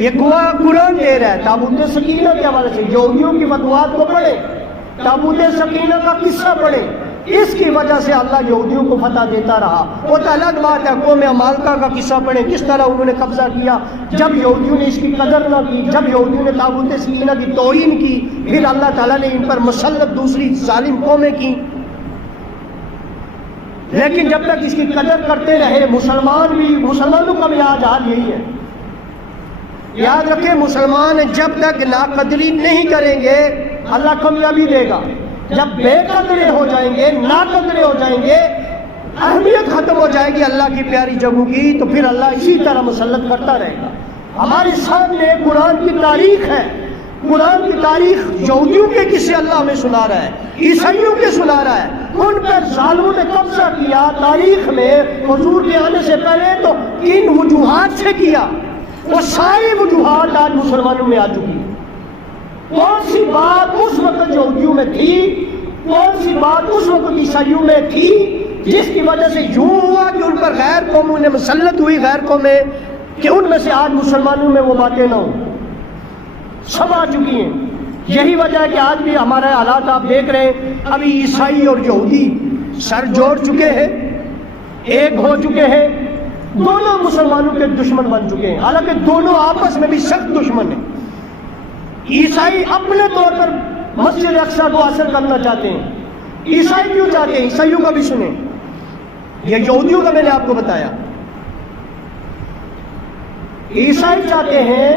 یہ قرآن دے رہا ہے تابوت سکینہ کے حوالے سے، یہودیوں کی فتویٰ کو پڑھے، تابوت سکینہ کا قصہ پڑھے، اس کی وجہ سے اللہ یہودیوں کو فتح دیتا رہا۔ وہ تو الگ بات ہے قوم عمالقہ کا قصہ پڑھیں کس طرح انہوں نے قبضہ کیا، جب یہودیوں نے اس کی قدر نہ کی، جب یہودیوں نے تابوت سکینہ کی توہین کی، پھر اللہ تعالیٰ نے ان پر مسلط دوسری ظالم قومیں کی۔ لیکن جب تک اس کی قدر کرتے رہے مسلمانوں کا بھی آج حال یہی ہے۔ یاد رکھیں مسلمان جب تک ناقدری نہیں کریں گے اللہ کامیابی دے گا، جب بے قدرے ہو جائیں گے، ناقدرے ہو جائیں گے، اہمیت ختم ہو جائے گی اللہ کی پیاری جگہوں کی، تو پھر اللہ اسی طرح مسلط کرتا رہے گا۔ ہمارے سامنے قرآن کی تاریخ ہے، قرآن کی تاریخ یہودیوں کے قصے اللہ ہمیں سنا رہا ہے، عیسائیوں کے سنا رہا ہے، ان پر ظالموں نے قبضہ کیا تاریخ میں حضور کے آنے سے پہلے تو کن وجوہات سے کیا، وہ ساری وجوہات آج مسلمانوں میں آ چکی ہیں۔ کون سی بات اس وقت یہودیوں میں تھی، کون سی بات اس وقت عیسائیوں میں تھی جس کی وجہ سے یوں ہوا کہ ان پر غیر قوموں نے مسلط ہوئی، غیر قومیں، کہ ان میں سے آج مسلمانوں میں وہ باتیں نہ ہوں، سب آ چکی ہیں۔ یہی وجہ ہے کہ آج بھی ہمارے حالات آپ دیکھ رہے ہیں، ابھی عیسائی اور یہودی سر جوڑ چکے ہیں، ایک ہو چکے ہیں، دونوں مسلمانوں کے دشمن بن چکے ہیں، حالانکہ دونوں آپس میں بھی سخت دشمن ہیں۔ عیسائی اپنے طور پر مسجد اقصی کو حاصل کرنا چاہتے ہیں۔ عیسائی کیوں چاہتے ہیں؟ عیسائیوں کا بھی سنیں، یہ یہودیوں کا میں نے آپ کو بتایا۔ عیسائی چاہتے ہیں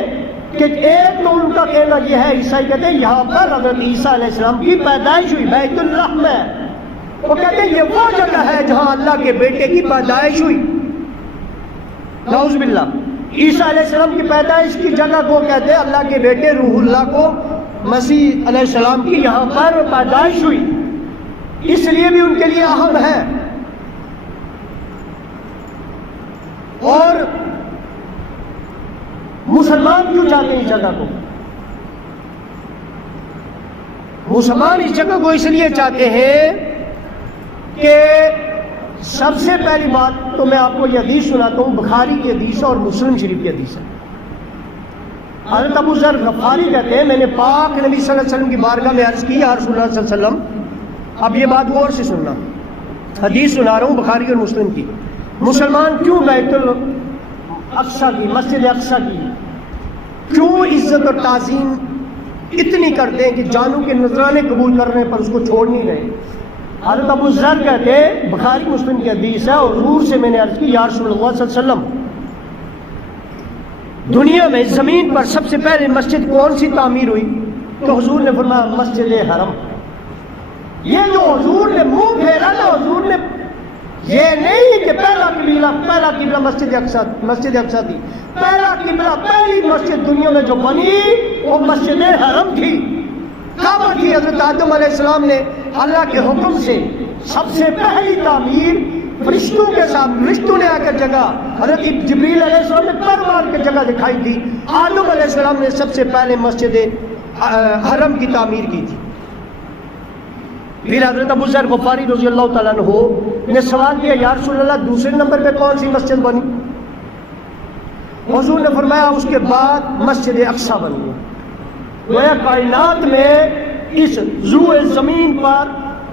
کہ ایک تو ان کا کہنا یہ ہے، عیسائی کہتے ہیں یہاں پر حضرت عیسیٰ علیہ السلام کی پیدائش ہوئی، بیت الرحم ہے، وہ کہتے ہیں یہ وہ جگہ ہے جہاں اللہ کے بیٹے کی پیدائش ہوئی، نعوذ باللہ۔ عیسیٰ علیہ السلام کی پیدائش کی جگہ کو کہتے ہیں اللہ کے بیٹے روح اللہ کو مسیح علیہ السلام کی یہاں پر پیدائش ہوئی، اس لیے بھی ان کے لیے اہم ہے۔ اور مسلمان کیوں چاہتے ہیں اس جگہ کو؟ مسلمان اس جگہ کو اس لیے چاہتے ہیں کہ سب سے پہلی بات تو میں آپ کو یہ حدیث سناتا ہوں، بخاری کی حدیث ہے اور مسلم شریف کی حدیث ہے۔ حضرت ابو ذر غفاری کہتے ہیں میں نے پاک نبی صلی اللہ علیہ وسلم کی بارگاہ میں عرض کی یا رسول اللہ صلی اللہ علیہ وسلم، اب یہ بات غور سے سننا، حدیث سنا رہا ہوں بخاری اور مسلم کی، مسلمان کیوں بیت الاقصی کی، مسجد اقصی کی کیوں عزت اور تعظیم اتنی کرتے ہیں کہ جانوں کے نذرانے قبول کرنے پر اس کو چھوڑ نہیں رہے؟ حضرت ابو ذر کہتے ہیں بخاری مسلم کی حدیث ہے، حضور سے میں نے عرض کی یا رسول اللہ صلی اللہ علیہ وسلم، دنیا میں زمین پر سب سے پہلے مسجد کون سی تعمیر ہوئی؟ تو حضور نے فرمایا مسجد حرم۔ یہ جو حضور نے منہ پھیرا نا، حضور نے یہ نہیں کہ پہلا قبلہ مسجد اقصی تھی، پہلا قبلہ پہلی مسجد دنیا میں جو بنی وہ مسجد حرم تھی، کعبہ تھی۔ حضرت آدم علیہ السلام نے اللہ کے حکم سے سب سے پہلی تعمیر فرشتوں کے ساتھ، فرشتوں نے آ کر جگہ، حضرت جبریل علیہ السلام نے پر مار کے جگہ دکھائی تھی، آدم علیہ السلام نے سب سے پہلے مسجد حرم کی تعمیر کی تھی۔ پھر حضرت ابو ذر غفاری رضی اللہ تعالیٰ عنہ نے سوال کیا یا رسول اللہ دوسرے نمبر پہ کون سی مسجد بنی؟ حضور نے فرمایا اس کے بعد مسجد اقصی بنی۔ گویا کائنات میں اس ضلع زمین پر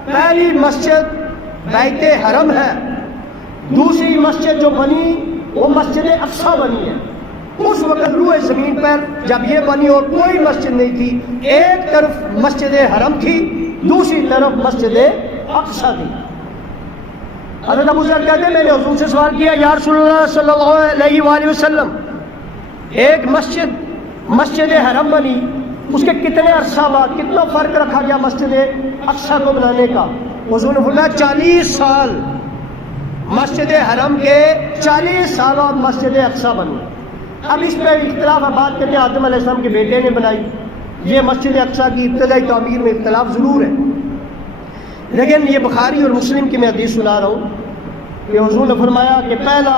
پہلی مسجد بیت حرم ہے، دوسری مسجد جو بنی وہ مسجد اقصی بنی ہے۔ اس وقت روح زمین پر جب یہ بنی اور کوئی مسجد نہیں تھی، ایک طرف مسجد حرم تھی، دوسری طرف مسجد اقصی تھی۔ حضرت ابو ذر کہتے ہیں میں نے حضور سے سوال کیا یا رسول اللہ صلی اللہ علیہ وآلہ وسلم، ایک مسجد حرم بنی، اس کے کتنے عرصہ بعد کتنا فرق رکھا گیا مسجد اقصی کو بنانے کا؟ حضور نے فرمایا 40 سال، مسجد حرم کے 40 سال بعد مسجد اقصی بنی۔ اب اس پہ اختلاف بات کرتے ہیں آدم علیہ السلام کے بیٹے نے بنائی، یہ مسجد اقصی کی ابتدائی تعمیر میں اختلاف ضرور ہے، لیکن یہ بخاری اور مسلم کی میں حدیث سنا رہا ہوں کہ حضور نے فرمایا کہ پہلا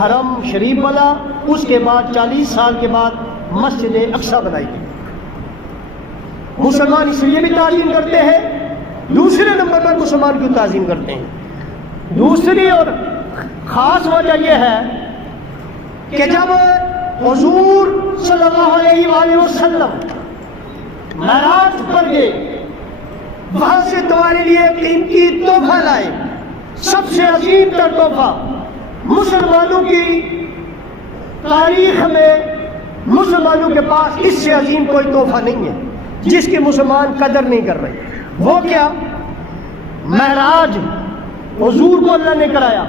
حرم شریف بنا، اس کے بعد 40 سال کے بعد مسجد اقصی بنائی گئی۔ مسلمان اس لیے بھی تعظیم کرتے ہیں، دوسرے نمبر پر مسلمان کیوں تعظیم کرتے ہیں؟ دوسری اور خاص وجہ یہ ہے کہ جب حضور صلی اللہ علیہ وآلہ وسلم معراج پر گئے، وہاں سے تمہارے لیے ایک قیمتی تحفہ لائے، سب سے عظیم تر تحفہ۔ مسلمانوں کی تاریخ میں مسلمانوں کے پاس اس سے عظیم کوئی تحفہ نہیں ہے جس کی مسلمان قدر نہیں کر رہے۔ وہ کیا؟ معراج حضور کو اللہ نے کرایا،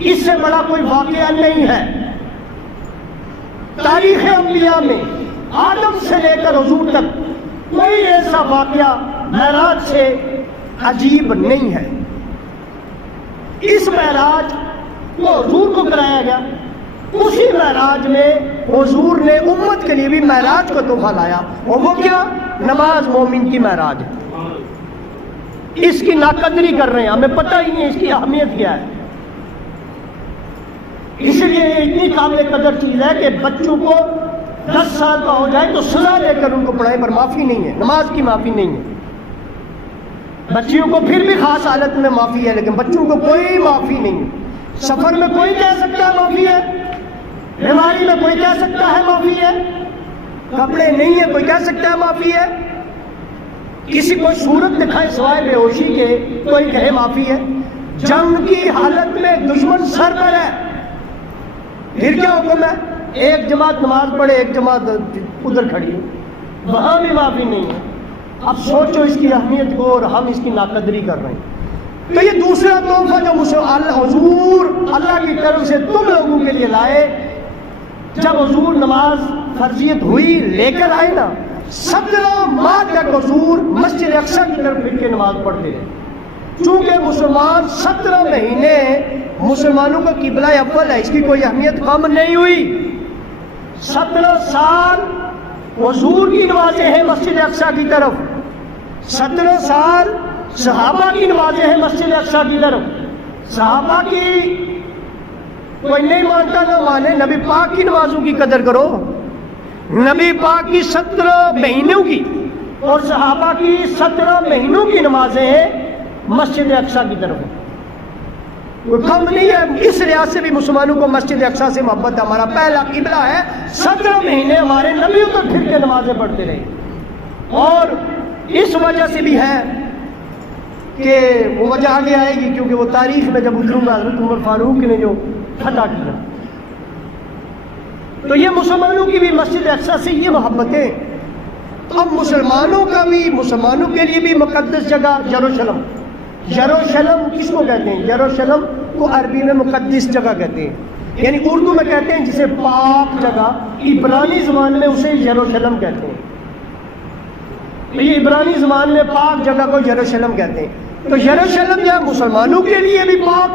اس سے بڑا کوئی واقعہ نہیں ہے تاریخ انبیاء میں، آدم سے لے کر حضور تک کوئی ایسا واقعہ معراج سے عجیب نہیں ہے۔ اس معراج کو حضور کو کرایا گیا، اسی معراج میں حضور نے امت کے لیے بھی معراج کو تحفہ لایا، اور وہ کیا؟ نماز مومن کی معراج ہے۔ اس کی ناقدری کر رہے ہیں، ہمیں پتہ ہی نہیں اس کی اہمیت کیا ہے۔ اس لیے یہ اتنی قابل قدر چیز ہے کہ بچوں کو 10 سال کا ہو جائے تو سزا دے کر ان کو پڑھائے، پر معافی نہیں ہے، نماز کی معافی نہیں ہے۔ بچیوں کو پھر بھی خاص حالت میں معافی ہے، لیکن بچوں کو کوئی معافی نہیں ہے۔ سفر میں کوئی کہہ سکتا ہے معافی ہے، بیماری میں کوئی کہہ سکتا ہے معافی ہے، کپڑے نہیں ہے کوئی کہہ سکتا ہے معافی ہے، کسی کو صورت دکھائے سوائے بے ہوشی کے کوئی کہے معافی ہے۔ جنگ کی حالت میں دشمن سر پر ہے، پھر کیا حکم ہے؟ ایک جماعت نماز پڑھے، ایک جماعت ادھر کھڑی ہے، وہاں بھی معافی نہیں ہے۔ اب سوچو اس کی اہمیت کو، اور ہم اس کی ناقدری کر رہے ہیں۔ تو یہ دوسرا تحفہ جو حضور اللہ کی طرف سے تم لوگوں کے لیے لائے، جب حضور نماز فرضیت ہوئی لے کر آئے نا، 17 ماہ تک حضور مسجد اقصی کی طرف پھر کے نماز پڑھتے رہے، چونکہ مسلمان 17 مہینے مسلمانوں کا قبلہ اول ہے، اس کی کوئی اہمیت کم نہیں ہوئی۔ 17 سال حضور کی نمازیں ہیں مسجد اقصی کی طرف، 17 سال صحابہ کی نمازیں ہیں مسجد اقصی کی طرف۔ صحابہ کی کوئی نہیں مانتا نہ مانے، نبی پاک کی نمازوں کی قدر کرو۔ نبی پاک کی 17 مہینوں کی اور صحابہ کی 17 مہینوں کی نمازیں ہیں مسجد اقصی کی طرف، کوئی کم نہیں ہے۔ اس لحاظ سے بھی مسلمانوں کو مسجد اقصی سے محبت ہے، ہمارا پہلا قبلہ ہے۔ 17 مہینے ہمارے نبیوں تو پھر کے نمازیں پڑھتے رہے، اور اس وجہ سے بھی ہے کہ وہ وجہ آگے آئے گی، کیونکہ وہ تاریخ میں جب اتروں گا حضرت عمر فاروق نے جو فتح کیا، تو یہ مسلمانوں کی بھی مسجد اقصی سے یہ محبتیں۔ تو اب مسلمانوں کا بھی، مسلمانوں کے لیے بھی مقدس جگہ یروشلم۔ یروشلم کس کو کہتے ہیں؟ یروشلم کو عربی میں مقدس جگہ کہتے ہیں، یعنی اردو میں کہتے ہیں جسے پاک جگہ، عبرانی زبان میں اسے یروشلم کہتے ہیں۔ یہ عبرانی زبان میں پاک جگہ کو یروشلم کہتے ہیں۔ تو یروشلم یا مسلمانوں کے لیے بھی پاک،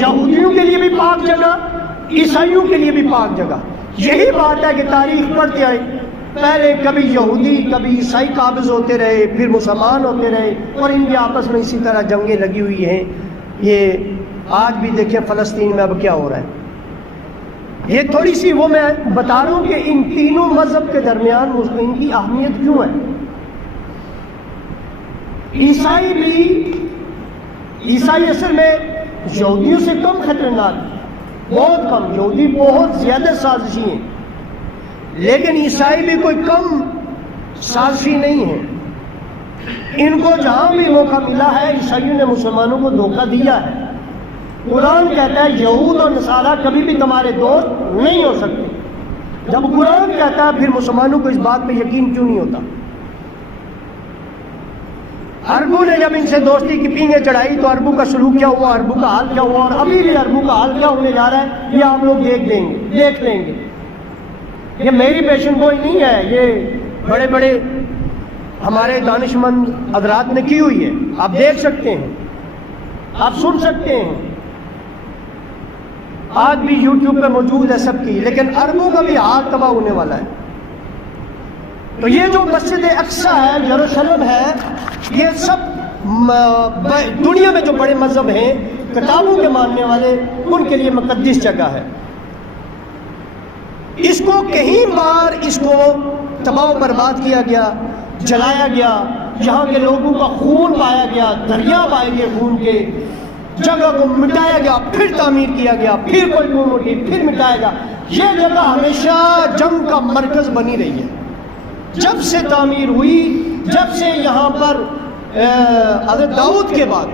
یہودیوں کے لیے بھی پاک جگہ، عیسائیوں کے لیے بھی پاک جگہ۔ یہی بات ہے کہ تاریخ پڑھتے آئے، پہلے کبھی یہودی کبھی عیسائی قابض ہوتے رہے، پھر مسلمان ہوتے رہے، اور ان کے آپس میں اسی طرح جنگیں لگی ہوئی ہیں۔ یہ آج بھی دیکھیں فلسطین میں اب کیا ہو رہا ہے۔ یہ تھوڑی سی وہ میں بتا رہا ہوں کہ ان تینوں مذہب کے درمیان مسلم کی اہمیت کیوں ہے۔ عیسائی بھی، عیسائی اصل میں یہودیوں سے کم خطرناک، بہت کم، یہودی بہت زیادہ سازشی ہیں، لیکن عیسائی بھی کوئی کم سازشی نہیں ہے۔ ان کو جہاں بھی موقع ملا ہے عیسائیوں نے مسلمانوں کو دھوکہ دیا ہے۔ قرآن کہتا ہے یہود اور نصارہ کبھی بھی تمہارے دوست نہیں ہو سکتے۔ جب قرآن کہتا ہے پھر مسلمانوں کو اس بات پہ یقین کیوں نہیں ہوتا؟ عربوں نے جب ان سے دوستی کی پینگیں چڑھائی تو عربوں کا سلوک کیا ہوا، عربوں کا حال کیا ہوا، اور ابھی بھی عربوں کا حال کیا ہونے جا رہا ہے یہ آپ لوگ دیکھ لیں گے۔ یہ میری پیشن گوئی نہیں ہے، یہ بڑے بڑے ہمارے دانشمند حضرات نے کی ہوئی ہے، آپ دیکھ سکتے ہیں، آپ سن سکتے ہیں، آج بھی یوٹیوب پہ موجود ہے سب کی۔ لیکن عربوں کا بھی حال تباہ ہونے والا ہے۔ تو یہ جو مسجد اقصی ہے، یروشلم ہے، یہ سب دنیا میں جو بڑے مذہب ہیں، کتابوں کے ماننے والے، ان کے لیے مقدس جگہ ہے۔ اس کو کہیں بار اس کو تباہ و برباد کیا گیا، جلایا گیا، یہاں کے لوگوں کا خون پایا گیا، دریا پائے گئے خون کے، جگہ کو مٹایا گیا، پھر تعمیر کیا گیا، پھر کوئی قوم اٹھی، پھر مٹایا گیا. یہ جگہ ہمیشہ جنگ کا مرکز بنی رہی ہے. جب سے تعمیر ہوئی، جب سے یہاں پر حضرت داؤد کے بعد،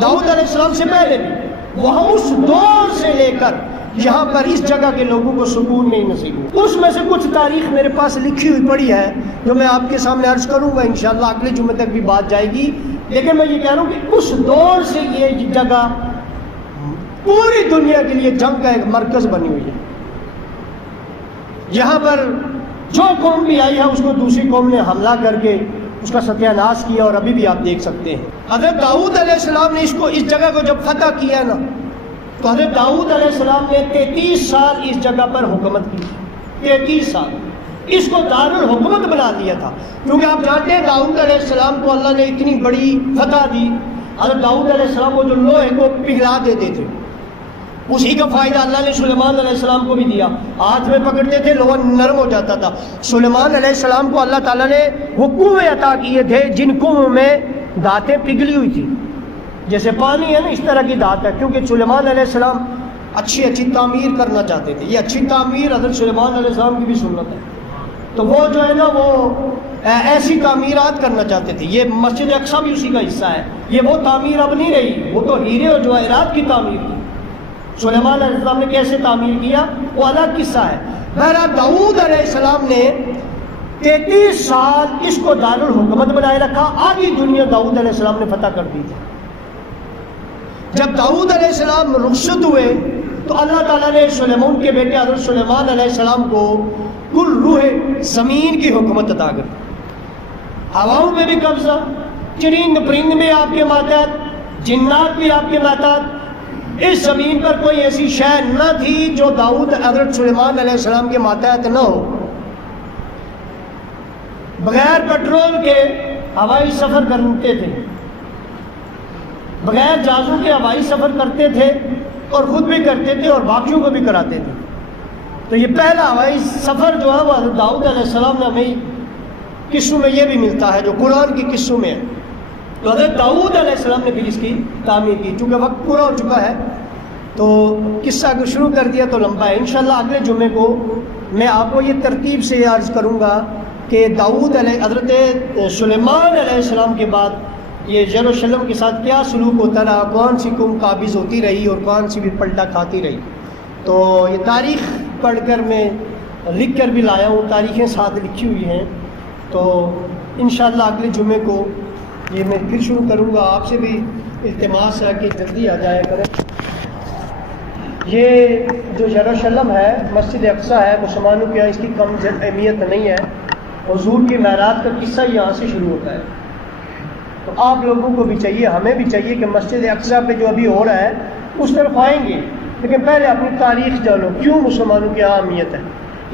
داؤد علیہ السلام سے پہلے بھی، وہاں اس دور سے لے کر یہاں پر اس جگہ کے لوگوں کو سکون نہیں نصیب ہوا. اس میں سے کچھ تاریخ میرے پاس لکھی ہوئی پڑی ہے جو میں آپ کے سامنے عرض کروں گا، انشاءاللہ اگلے جمعے تک بھی بات جائے گی. لیکن میں یہ کہہ رہا ہوں کہ اس دور سے یہ جگہ پوری دنیا کے لیے جنگ کا ایک مرکز بنی ہوئی ہے. یہاں پر جو قوم بھی آئی ہے اس کو دوسری قوم نے حملہ کر کے اس کا ستیہ ناش کیا، اور ابھی بھی آپ دیکھ سکتے ہیں. حضرت داؤد علیہ السلام نے اس جگہ کو جب فتح کیا نا، تو حضرت داؤد علیہ السلام نے 33 سال اس جگہ پر حکومت کی. 33 سال اس کو دارالحکومت بنا دیا تھا. کیونکہ آپ جانتے ہیں داؤد علیہ السلام کو اللہ نے اتنی بڑی فتح دی. حضرت داؤد علیہ السلام کو جو لوہے کو پگھلا دیتے تھے، اسی کا فائدہ اللہ نے سلیمان علیہ السلام کو بھی دیا. ہاتھ میں پکڑتے تھے لوہا نرم ہو جاتا تھا. سلیمان علیہ السلام کو اللہ تعالیٰ نے وہ کنویں عطا کیے تھے جن کنویں میں دھاتیں پگھلی ہوئی تھی. جیسے پانی ہے نا، اس طرح کی دھات ہے. کیونکہ سلیمان علیہ السلام اچھی تعمیر کرنا چاہتے تھے. یہ اچھی تعمیر حضرت سلیمان علیہ السلام کی بھی سنت ہے. تو وہ جو ہے نا وہ ایسی تعمیرات کرنا چاہتے تھے. یہ مسجد اقصیٰ بھی اسی کا حصہ ہے. یہ وہ تعمیر اب نہیں رہی، وہ تو ہیرے اور جواہرات کی تعمیر تھی. سلیمان علیہ السلام نے کیسے تعمیر کیا وہ الگ قصہ ہے. بہرحال داؤد علیہ السلام نے 33 سال اس کو دارالحکومت بنائے رکھا. آدھی دنیا داؤد علیہ السلام نے فتح کر دی تھی. جب داؤد علیہ السلام رخصت ہوئے تو اللہ تعالیٰ نے سلیمان کے بیٹے حضرت سلیمان علیہ السلام کو کل روح زمین کی حکومت عطا کر. ہواؤں پہ بھی قبضہ، چرند پرند بھی آپ کے ماتحت، جنات بھی آپ کے ماتحت. اس زمین پر کوئی ایسی شے نہ تھی جو داؤد حضرت سلیمان علیہ السلام کے ماتحت نہ ہو. بغیر پیٹرول کے ہوائی سفر کرتے تھے، بغیر جہازوں کے ہوائی سفر کرتے تھے، اور خود بھی کرتے تھے اور باقیوں کو بھی کراتے تھے. تو یہ پہلا ہوائی سفر جو ہے وہ حضرت داؤد علیہ السلام نے ہمیں قصوں میں یہ بھی ملتا ہے جو قرآن کی قصوں میں ہے. تو حضرت داؤد علیہ السلام نے بھی اس کی تعمیر کی. چونکہ وقت پورا ہو چکا ہے تو قصہ کو شروع کر دیا تو لمبا ہے. انشاءاللہ اگلے جمعے کو میں آپ کو یہ ترتیب سے عرض کروں گا کہ حضرت سلیمان علیہ السلام کے بعد یہ یروشلم کے ساتھ کیا سلوک ہوتا رہا، کون سی قوم قابض ہوتی رہی اور کون سی بھی پلٹا کھاتی رہی. تو یہ تاریخ پڑھ کر میں لکھ کر بھی لایا ہوں، تاریخیں ساتھ لکھی ہوئی ہیں. تو انشاءاللہ اگلے جمعے کو یہ میں پھر شروع کروں گا. آپ سے بھی التماس ہے کہ جلدی آ جایا کریں. یہ جو یروشلم ہے، مسجد اقصیٰ ہے، مسلمانوں کے یہاں اس کی کم اہمیت نہیں ہے. حضور کی معراج کا قصہ یہاں سے شروع ہوتا ہے. تو آپ لوگوں کو بھی چاہیے، ہمیں بھی چاہیے کہ مسجد اقصیٰ پہ جو ابھی ہو رہا ہے اس طرف آئیں گے، لیکن پہلے اپنی تاریخ جانو، کیوں مسلمانوں کی یہاں اہمیت ہے.